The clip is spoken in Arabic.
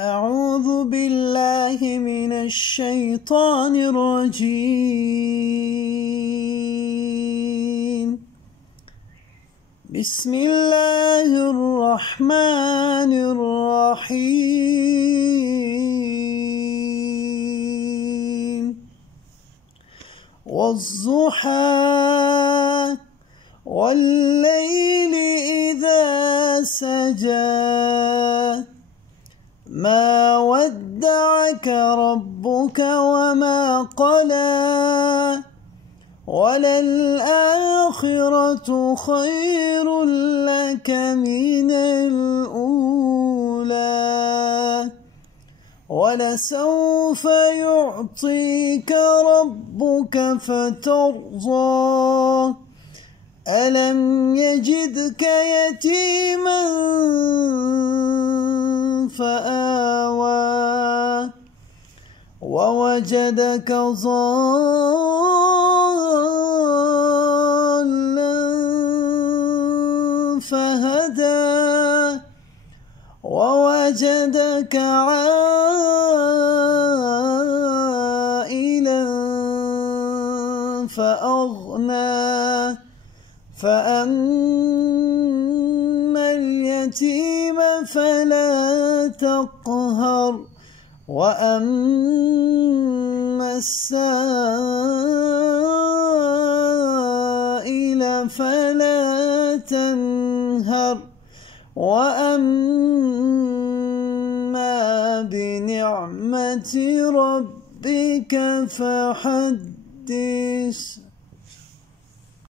أعوذ بالله من الشيطان الرجيم. بسم الله الرحمن الرحيم. والضحى والليل إذا سجى ما ودعك ربك وما قلى وللآخرة خير لك من الأولى ولسوف يعطيك ربك فترضى ألم يجدك يتيما فآوى ووجدك ضالا فهدى ووجدك عائلا فأغنى فأما اليتيم فلا تقهر وأما السائل فلا تنهر وأما بنعمة ربك فحدث.